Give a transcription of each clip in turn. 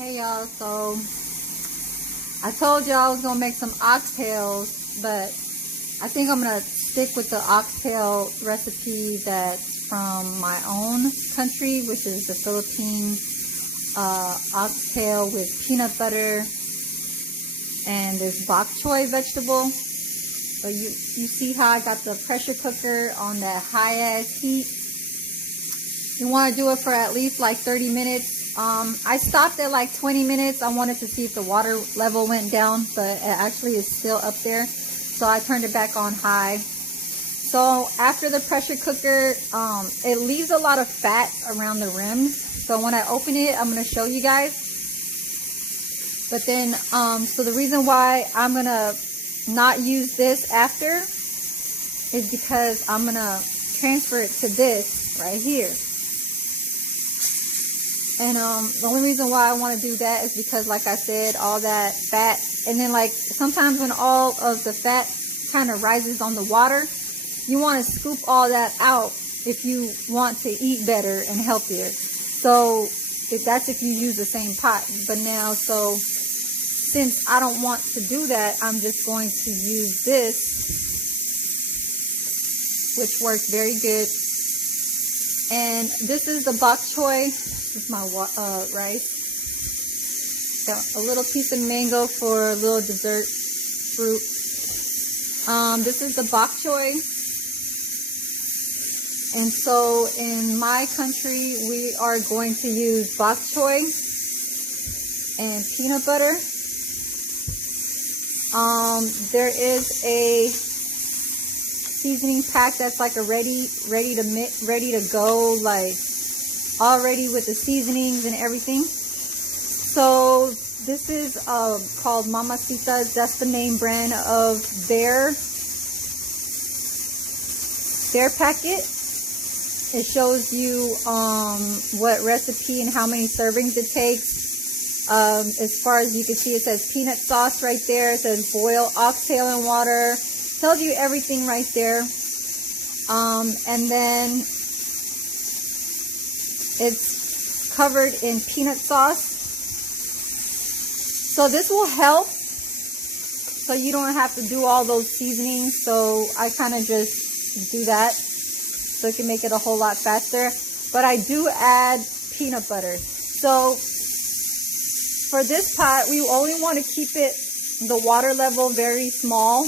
Hey y'all, so I told y'all I was gonna make some oxtails, but I think I'm gonna stick with the oxtail recipe that's from my own country, which is the Philippines. Oxtail with peanut butter and this bokchoy vegetable. But you see how I got the pressure cooker on that high ass heat. You want to do it for at least like 30 minutes. I stopped at like 20 minutes. I wanted to see if the water level went down, but it actually is still up there. So I turned it back on high. So after the pressure cooker, it leaves a lot of fat around the rims. So when I open it, I'm going to show you guys. But then, so the reason why I'm going to not use this after is because I'm going to transfer it to this right here. And the only reason why I want to do that is because, like I said, all that fat, and then like sometimes when all of the fat kind of rises on the water, you want to scoop all that out if you want to eat better and healthier. So that's if you use the same pot. But now, so since I don't want to do that, I'm just going to use this, which works very good. And this is the bokchoy. This is my rice. Got a little piece of mango for a little dessert fruit. This is the bokchoy. And so in my country, we are going to use bokchoy and peanut butter. There is a seasoning pack that's like a ready to go, like already with the seasonings and everything. So this is called Mama Sita. That's the name brand of their packet. It shows you what recipe and how many servings it takes. As far as you can see, it says peanut sauce right there. It says boil oxtail in water. Tells you everything right there. And then it's covered in peanut sauce. So this will help. So you don't have to do all those seasonings. So I kind of just do that. So it can make it a whole lot faster. But I do add peanut butter. So for this pot, we only want to keep it, the water level, very small.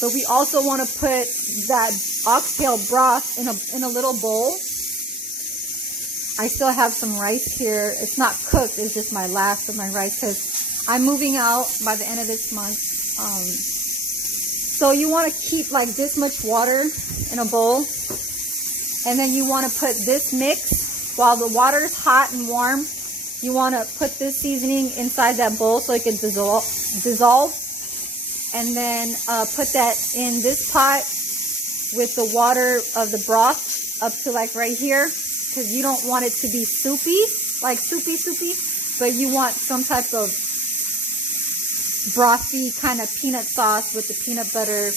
But we also want to put that oxtail broth in a little bowl. I still have some rice here. It's not cooked. It's just my last of my rice because I'm moving out by the end of this month. So you want to keep like this much water in a bowl. And then you want to put this mix while the water is hot and warm. You want to put this seasoning inside that bowl so it can dissolve. And then put that in this pot with the water of the broth up to like right here. Because you don't want it to be soupy, like soupy. But you want some type of brothy kind of peanut sauce with the peanut butter.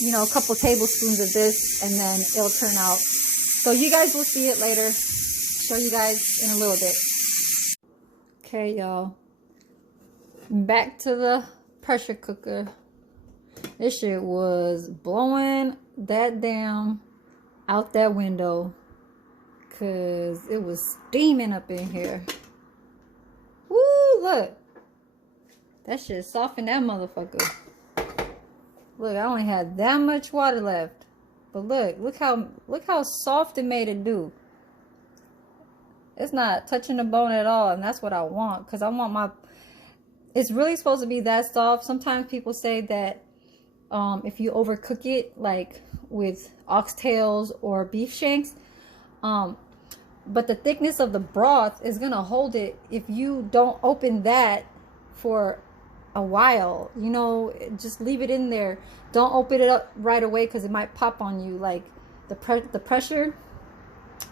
You know, a couple tablespoons of this, and then it'll turn out. So you guys will see it later. Show you guys in a little bit. Okay, y'all. Back to the pressure cooker. This shit was blowing that damn out that window. Cause it was steaming up in here. Woo, look. That shit softened that motherfucker. Look, I only had that much water left. But look how soft it made it do. It's not touching the bone at all, and that's what I want. Because I want my... It's really supposed to be that soft. Sometimes people say that if you overcook it, like with oxtails or beef shanks, but the thickness of the broth is going to hold it if you don't open that for a while. You know, just leave it in there. Don't open it up right away because it might pop on you, like the pressure.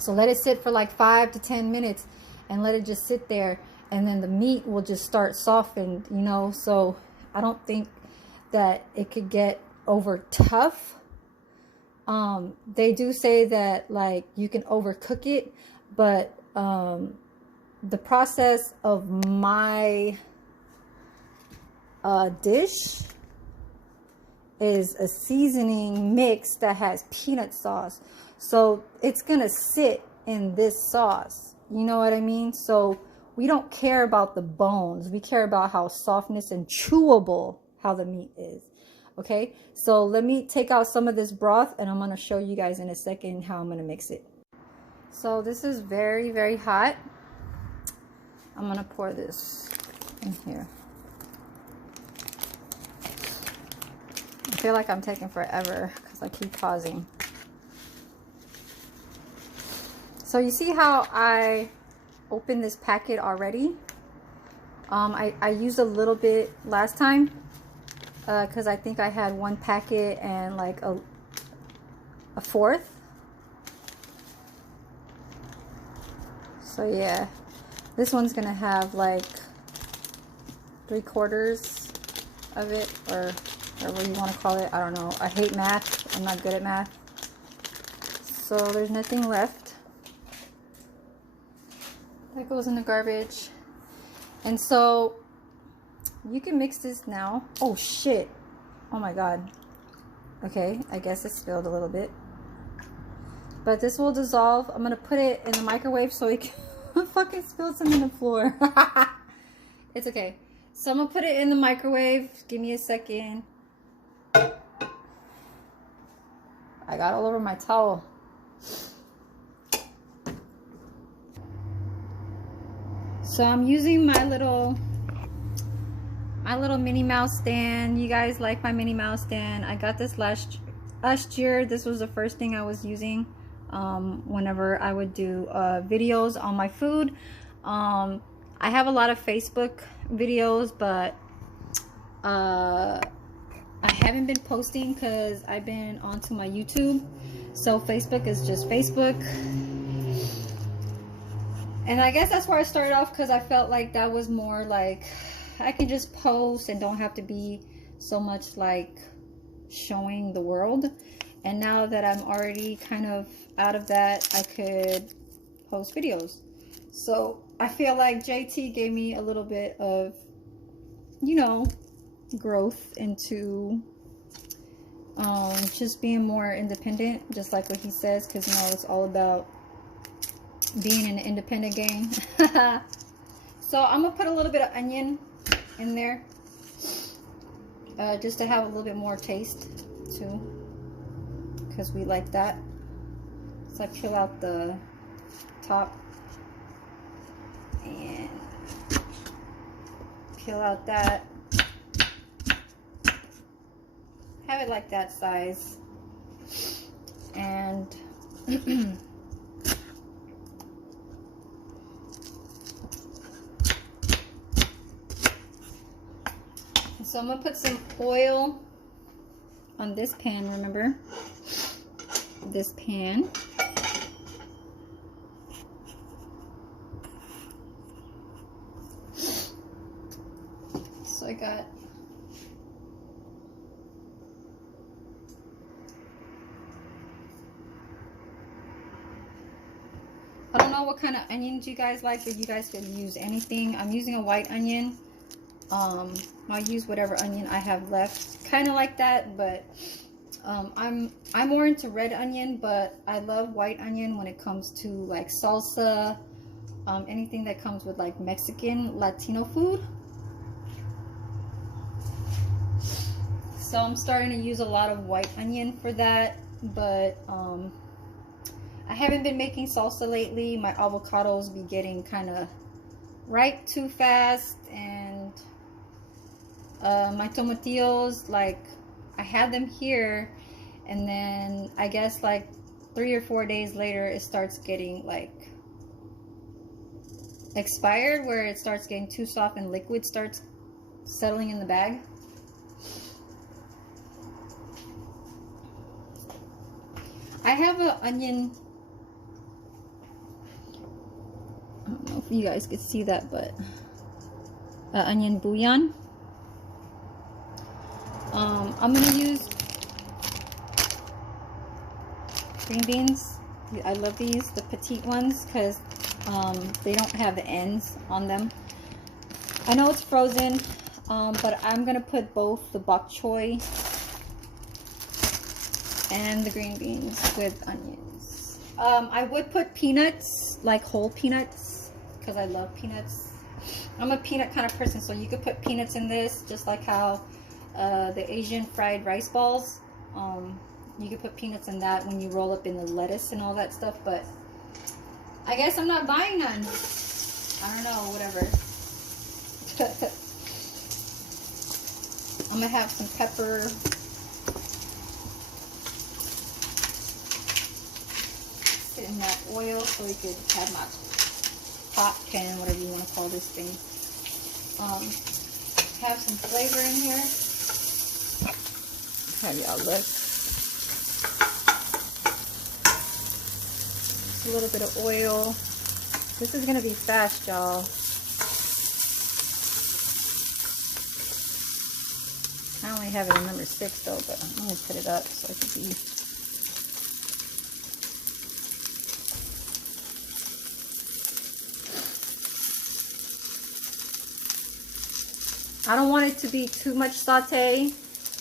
So let it sit for like 5 to 10 minutes and let it just sit there, and then the meat will just start softened, you know. So I don't think that it could get over tough. They do say that like you can overcook it, but the process of my dish is a seasoning mix that has peanut sauce. So it's gonna sit in this sauce. You know what I mean? So we don't care about the bones. We care about how softness and chewable how the meat is. Okay, so let me take out some of this broth and I'm gonna show you guys in a second how I'm gonna mix it. So this is very, very hot. I'm gonna pour this in here. I feel like I'm taking forever because I keep pausing. So you see how I opened this packet already? I used a little bit last time because I think I had one packet and like a fourth. So yeah, this one's gonna have like 3/4 of it, or whatever you want to call it. I don't know. I hate math. I'm not good at math. So there's nothing left. That goes in the garbage. And so you can mix this now. Oh shit. Oh my god. Okay, I guess it spilled a little bit. But this will dissolve. I'm gonna put it in the microwave so it can fucking spilled some on the floor. It's okay. So I'm gonna put it in the microwave. Give me a second. I got all over my towel. So I'm using my little Minnie Mouse stand. You guys like my Minnie Mouse stand? I got this last year. This was the first thing I was using whenever I would do videos on my food. I have a lot of Facebook videos, but I haven't been posting because I've been onto my YouTube. So Facebook is just Facebook. And I guess that's where I started off, because I felt like that was more like I can just post and don't have to be so much like showing the world. And now that I'm already kind of out of that, I could post videos. So I feel like JT gave me a little bit of, you know, growth into just being more independent, just like what he says, because you know it's all about being in an independent game. So I'm gonna put a little bit of onion in there just to have a little bit more taste too, because we like that. So I peel out the top and peel out that. Have it like that size. And so I'm gonna put some oil on this pan, remember? This pan. So I got I don't know what kind of onions you guys like, but you guys could use anything. I'm using a white onion. I'll use whatever onion I have left, kind of like that, but I'm more into red onion, but I love white onion when it comes to like salsa, anything that comes with like Mexican, Latino food. So I'm starting to use a lot of white onion for that, but I haven't been making salsa lately. My avocados be getting kind of ripe too fast, and my tomatillos, like I had them here, and then I guess like 3 or 4 days later it starts getting like expired, where it starts getting too soft and liquid starts settling in the bag. I have an onion, I don't know if you guys could see that, but onion bouillon. I'm gonna use green beans. I love these, the petite ones, because They don't have the ends on them. I know it's frozen, but I'm gonna put both the bok choy and the green beans with onions. I would put peanuts, like whole peanuts, because I love peanuts. I'm a peanut kind of person, so you could put peanuts in this, just like how the Asian fried rice balls. You could put peanuts in that when you roll up in the lettuce and all that stuff, but I guess I'm not buying none. I don't know, whatever. I'm gonna have some pepper. Sit in that oil so we could have my pot pan, whatever you want to call this thing. Have some flavor in here. Have y'all look. Just a little bit of oil. This is gonna be fast, y'all. I only have it in number 6 though, but I'm gonna put it up so it can be. I don't want it to be too much saute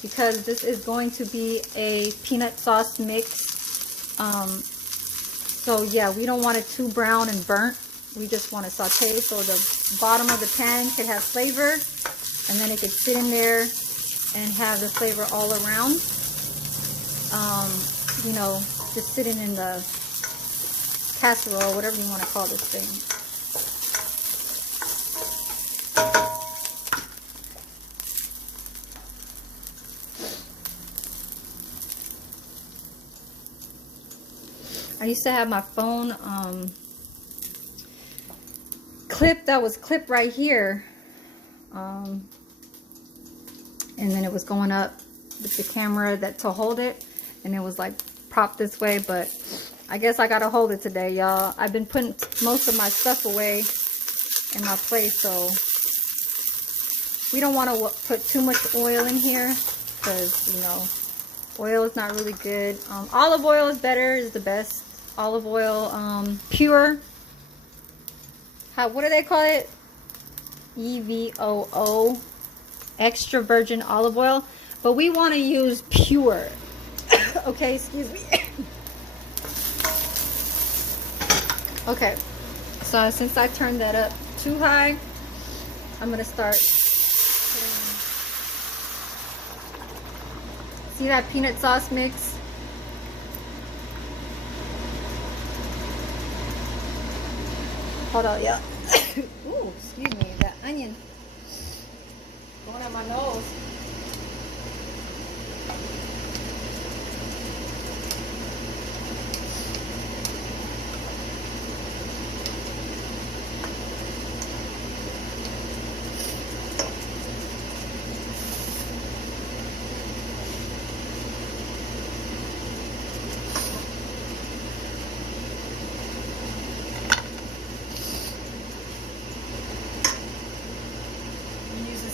because this is going to be a peanut sauce mix. So yeah, we don't want it too brown and burnt. We just want to saute so the bottom of the pan could have flavor, and then it could sit in there and have the flavor all around. You know, just sitting in the casserole, whatever you want to call this thing. I used to have my phone clip that was clipped right here, and then it was going up with the camera that to hold it, and it was like propped this way, but I guess I gotta hold it today, y'all. I've been putting most of my stuff away in my place, so we don't want to put too much oil in here because, you know, oil is not really good. Olive oil is better, is the best. Olive oil, pure. What do they call it? EVOO, extra virgin olive oil. But we want to use pure. Okay, excuse me. Okay, so since I turned that up too high, I'm gonna start. See that peanut sauce mix? Hold on, yeah. Ooh, excuse me, that onion going on my nose.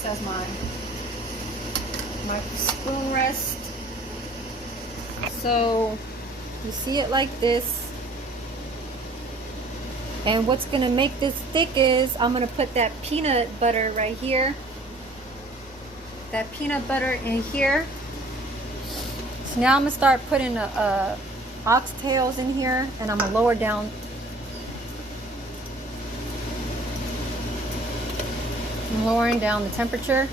As my spoon rest. So you see it like this, and what's gonna make this thick is I'm gonna put that peanut butter right here, that peanut butter in here. So now I'm gonna start putting the oxtails in here, and I'm gonna lower down. I'm lowering down the temperature.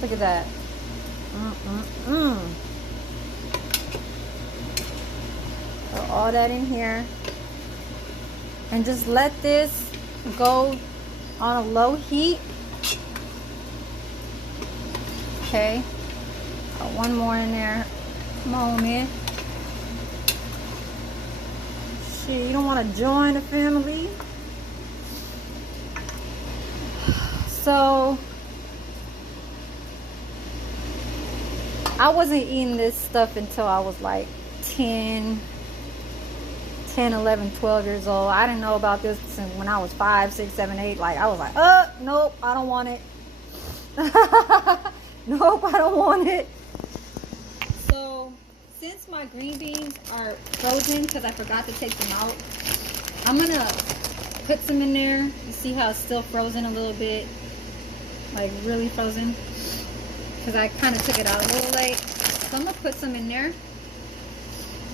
Look at that. Put all that in here. And just let this go on a low heat. Okay. Got one more in there. Come on, man. Shit, you don't want to join the family. So I wasn't eating this stuff until I was like 10, 11, 12 years old. I didn't know about this since when I was 5, 6, 7, 8. Like, I was like, nope, I don't want it. Nope, I don't want it. So since my green beans are frozen because I forgot to take them out, I'm gonna put some in there. You see how it's still frozen a little bit, like really frozen, because I kind of took it out a little late. So I'm gonna put some in there.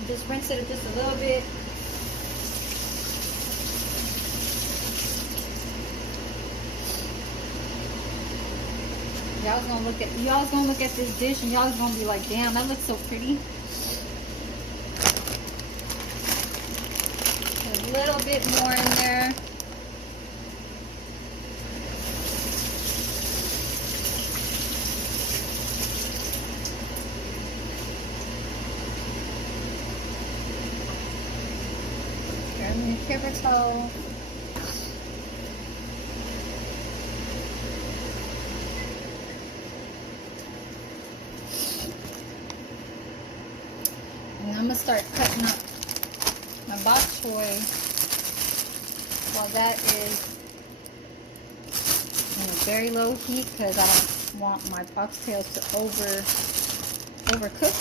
Just rinse it just a little bit. Y'all's gonna look at this dish and y'all's gonna be like, damn, that looks so pretty. A little bit more in there. Carotel. And I'm gonna start cutting up my bokchoy while that is on a very low heat because I don't want my oxtails to overcook.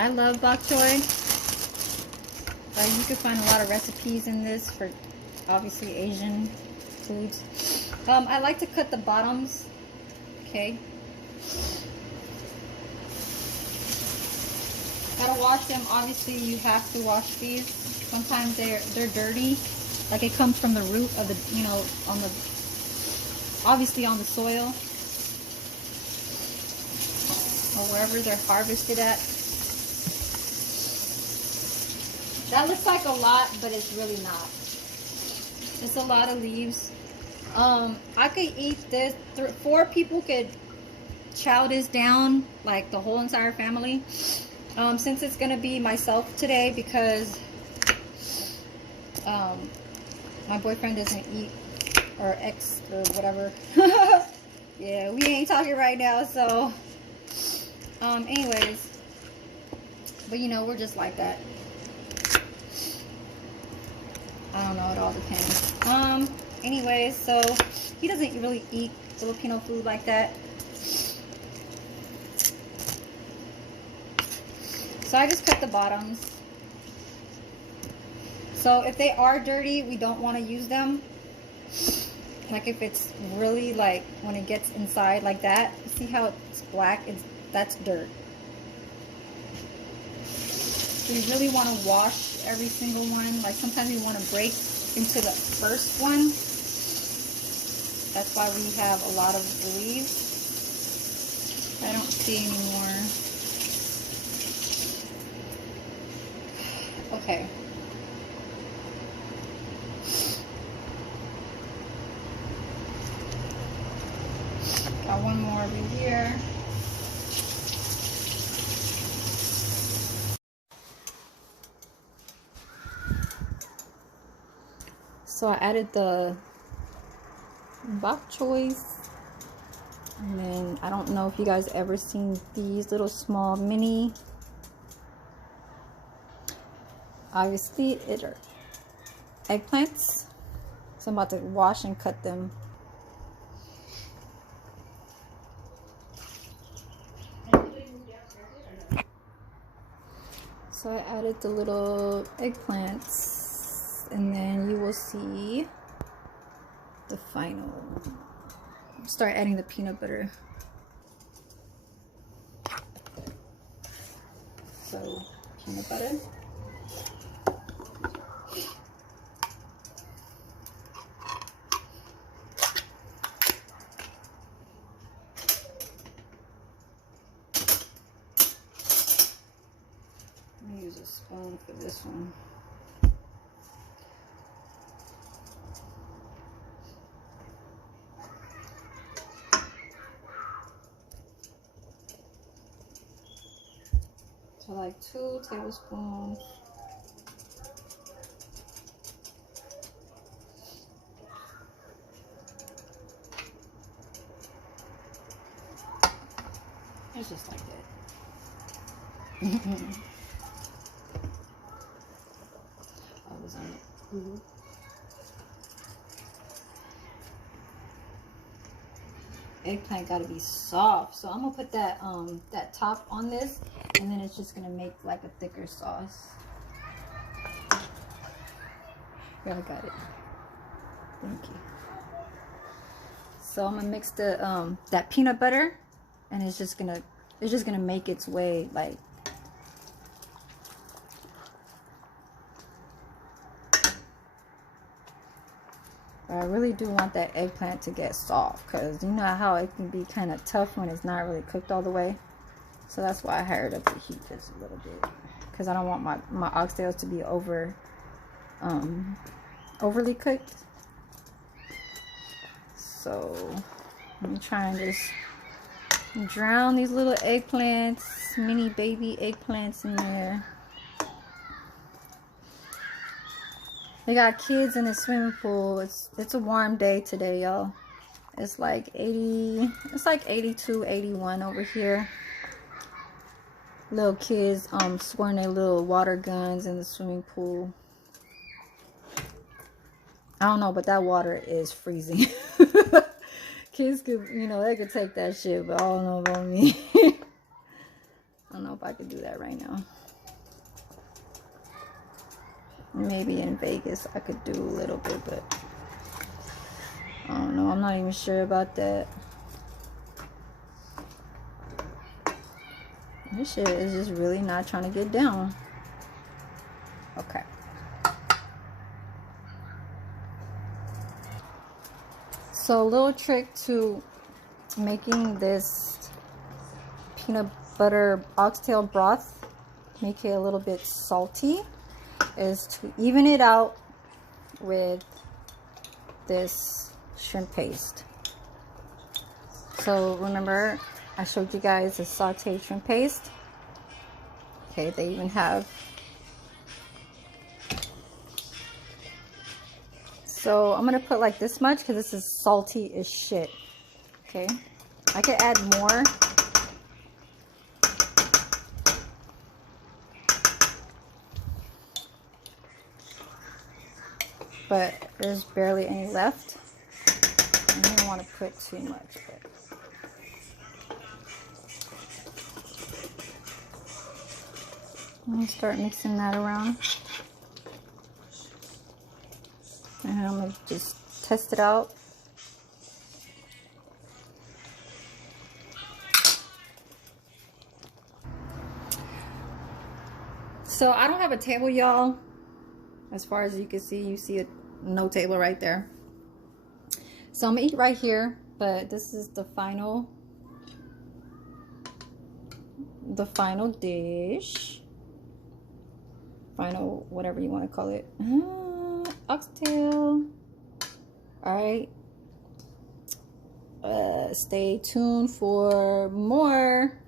I love bokchoy. You can find a lot of recipes in this for obviously Asian foods. I like to cut the bottoms. Okay. Gotta wash them. Obviously, you have to wash these. Sometimes they're dirty. Like it comes from the root of the, you know, obviously on the soil or wherever they're harvested at. That looks like a lot, but it's really not. It's a lot of leaves. I could eat this. 4 people could chow this down, like the whole entire family. Since it's gonna be myself today because my boyfriend doesn't eat, or ex or whatever. Yeah, we ain't talking right now. So, anyways, but you know, we're just like that. I don't know, it all depends. Anyways, so he doesn't really eat Filipino food like that. So I just cut the bottoms. So if they are dirty, we don't want to use them. Like if it's really like when it gets inside like that, see how it's black? That's dirt. We really want to wash every single one. Like sometimes we want to break into the first one. That's why we have a lot of leaves. I don't see any more. Okay. Got one more over here. So I added the bokchoys, and then I don't know if you guys ever seen these little small mini, obviously it are eggplants. So I'm about to wash and cut them. So I added the little eggplants. And then you will see the final. Start adding the peanut butter. So peanut butter. I'm gonna use a spoon for this one. So like 2 tablespoons. It's just like that. I was on it. eggplant gotta be soft. So I'm gonna put that that top on this, and then it's just gonna make like a thicker sauce. Yeah, I got it. Thank you. So I'm gonna mix the that peanut butter, and it's just gonna make its way like. I really do want that eggplant to get soft, because you know how it can be kind of tough when it's not really cooked all the way. So that's why I hired up the heat just a little bit, because I don't want my oxtails to be overly cooked. So let me try and just drown these little eggplants, mini baby eggplants in there. They got kids in the swimming pool. It's a warm day today, y'all. It's like 80, it's like 82, 81 over here. Little kids squirting their little water guns in the swimming pool. I don't know, but that water is freezing. Kids could, you know, they could take that shit, but I don't know about me. I don't know if I could do that right now. Maybe in Vegas I could do a little bit, but I don't know. I'm not even sure about that. This shit is just really not trying to get down. Okay. So a little trick to making this peanut butter oxtail broth, make it a little bit salty, is to even it out with this shrimp paste. So remember, I showed you guys the sauteed shrimp paste. Okay, they even have. So I'm gonna put like this much because this is salty as shit. Okay, I could add more. But there's barely any left. I don't want to put too much. But I'm going to start mixing that around. And I'm going to just test it out. So I don't have a table, y'all. As far as you can see, you see no table right there. So I'm gonna eat right here, but this is the final dish. Final, whatever you want to call it. Oxtail. All right. Stay tuned for more.